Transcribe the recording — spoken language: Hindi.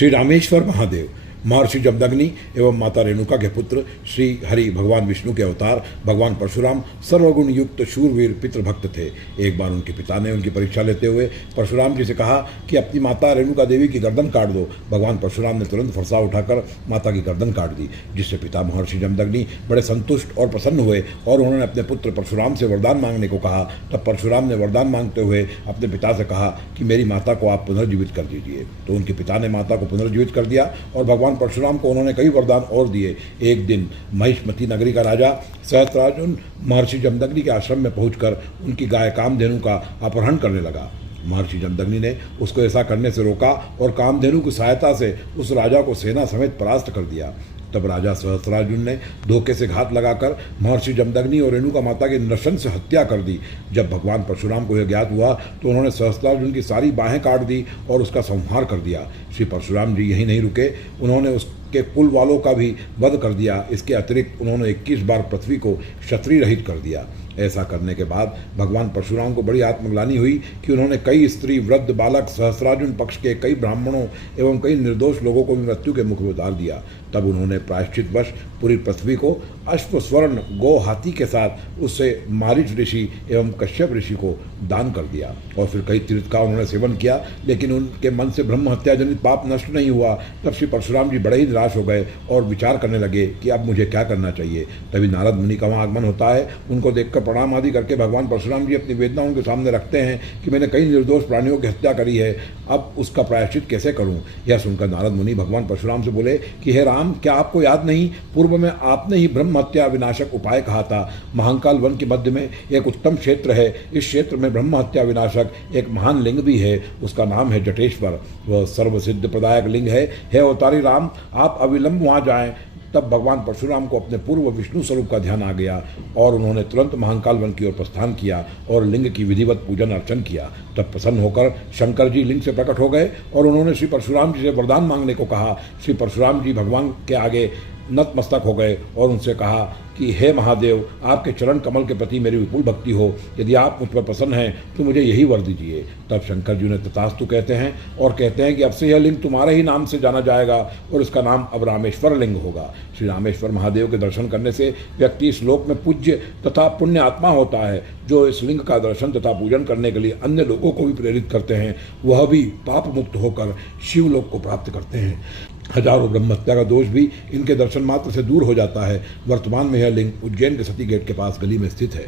श्री रामेश्वर महादेव महर्षि जमदग्नि एवं माता रेणुका के पुत्र श्री हरि भगवान विष्णु के अवतार भगवान परशुराम सर्वगुण युक्त शूरवीर पितृभक्त थे। एक बार उनके पिता ने उनकी परीक्षा लेते हुए परशुराम जी से कहा कि अपनी माता रेणुका देवी की गर्दन काट दो। भगवान परशुराम ने तुरंत फरसा उठाकर माता की गर्दन काट दी, जिससे पिता महर्षि जमदग्नि बड़े संतुष्ट और प्रसन्न हुए और उन्होंने अपने पुत्र परशुराम से वरदान मांगने को कहा। तब परशुराम ने वरदान मांगते हुए अपने पिता से कहा कि मेरी माता को आप पुनर्जीवित कर दीजिए। तो उनके पिता ने माता को पुनर्जीवित कर दिया और भगवान परशुराम को उन्होंने कई वरदान और दिए। एक दिन महिष्मती नगरी का राजा सहस्त्रार्जुन महर्षि जमदग्नि के आश्रम में पहुंचकर उनकी गाय कामधेनु का अपहरण करने लगा। महर्षि जमदग्नि ने उसको ऐसा करने से रोका और कामधेनु की सहायता से उस राजा को सेना समेत परास्त कर दिया। तब राजा सहस्त्रार्जुन ने धोखे से घात लगाकर महर्षि जमदग्नि और रेणुका माता की नृशंस हत्या कर दी। जब भगवान परशुराम को यह ज्ञात हुआ तो उन्होंने सहस्त्रार्जुन की सारी बाहें काट दी और उसका संहार कर दिया। श्री परशुराम जी यहीं नहीं रुके, उन्होंने उसके कुल वालों का भी वध कर दिया। इसके अतिरिक्त उन्होंने 21 बार पृथ्वी को क्षत्रिय रहित कर दिया। ऐसा करने के बाद भगवान परशुराम को बड़ी आत्मग्लानि हुई कि उन्होंने कई स्त्री, वृद्ध, बालक, सहस्त्रार्जुन पक्ष के कई ब्राह्मणों एवं कई निर्दोष लोगों को मृत्यु के मुख में उतार दिया। तब उन्होंने प्रायश्चित वश पूरी पृथ्वी को अश्व, स्वर्ण, गौ, हाथी के साथ उससे मारीच ऋषि एवं कश्यप ऋषि को दान कर दिया। और फिर कई तीर्थ का उन्होंने सेवन किया, लेकिन उनके मन से ब्रह्म हत्या जनित पाप नष्ट नहीं हुआ। तब श्री परशुराम जी बड़े ही निराश हो गए और विचार करने लगे कि अब मुझे क्या करना चाहिए। तभी नारद मुनि का वहाँ आगमन होता है। उनको देखकर प्रणाम आदि करके भगवान परशुराम जी अपनी वेदना उनके सामने रखते हैं कि मैंने कई निर्दोष प्राणियों की हत्या करी है, अब उसका प्रायश्चित कैसे करूं। यह सुनकर नारद मुनि भगवान परशुराम से बोले कि हे राम, क्या आपको याद नहीं, पूर्व में आपने ही ब्रह्म हत्या विनाशक उपाय कहा था। महाकाल वन के मध्य में एक उत्तम क्षेत्र है। इस क्षेत्र में ब्रह्म हत्या विनाशक एक महान लिंग भी है, उसका नाम है जटेश्वर। वह सर्वसिद्ध प्रदायक लिंग है। हे अवतारी राम, आप अविलंब वहाँ जाएं। तब भगवान परशुराम को अपने पूर्व विष्णु स्वरूप का ध्यान आ गया और उन्होंने तुरंत महाकाल वन की ओर प्रस्थान किया और लिंग की विधिवत पूजन अर्चन किया। तब प्रसन्न होकर शंकर जी लिंग से प्रकट हो गए और उन्होंने श्री परशुराम जी से वरदान मांगने को कहा। श्री परशुराम जी भगवान के आगे नतमस्तक हो गए और उनसे कहा कि हे महादेव, आपके चरण कमल के प्रति मेरी विपुल भक्ति हो, यदि आप मुझ पर प्रसन्न हैं तो मुझे यही वर दीजिए। तब शंकर जी ने तथास्तु कहते हैं और कहते हैं कि अब से यह लिंग तुम्हारे ही नाम से जाना जाएगा और इसका नाम अब रामेश्वर लिंग होगा। श्री रामेश्वर महादेव के दर्शन करने से व्यक्ति इस लोक में पूज्य तथा पुण्य आत्मा होता है। जो इस लिंग का दर्शन तथा पूजन करने के लिए अन्य लोगों को भी प्रेरित करते हैं, वह भी पाप मुक्त होकर शिवलोक को प्राप्त करते हैं। हजारों ब्रह्म हत्या का दोष भी इनके दर्शन मात्र से दूर हो जाता है। वर्तमान में यह लिंग उज्जैन के सती गेट के पास गली में स्थित है।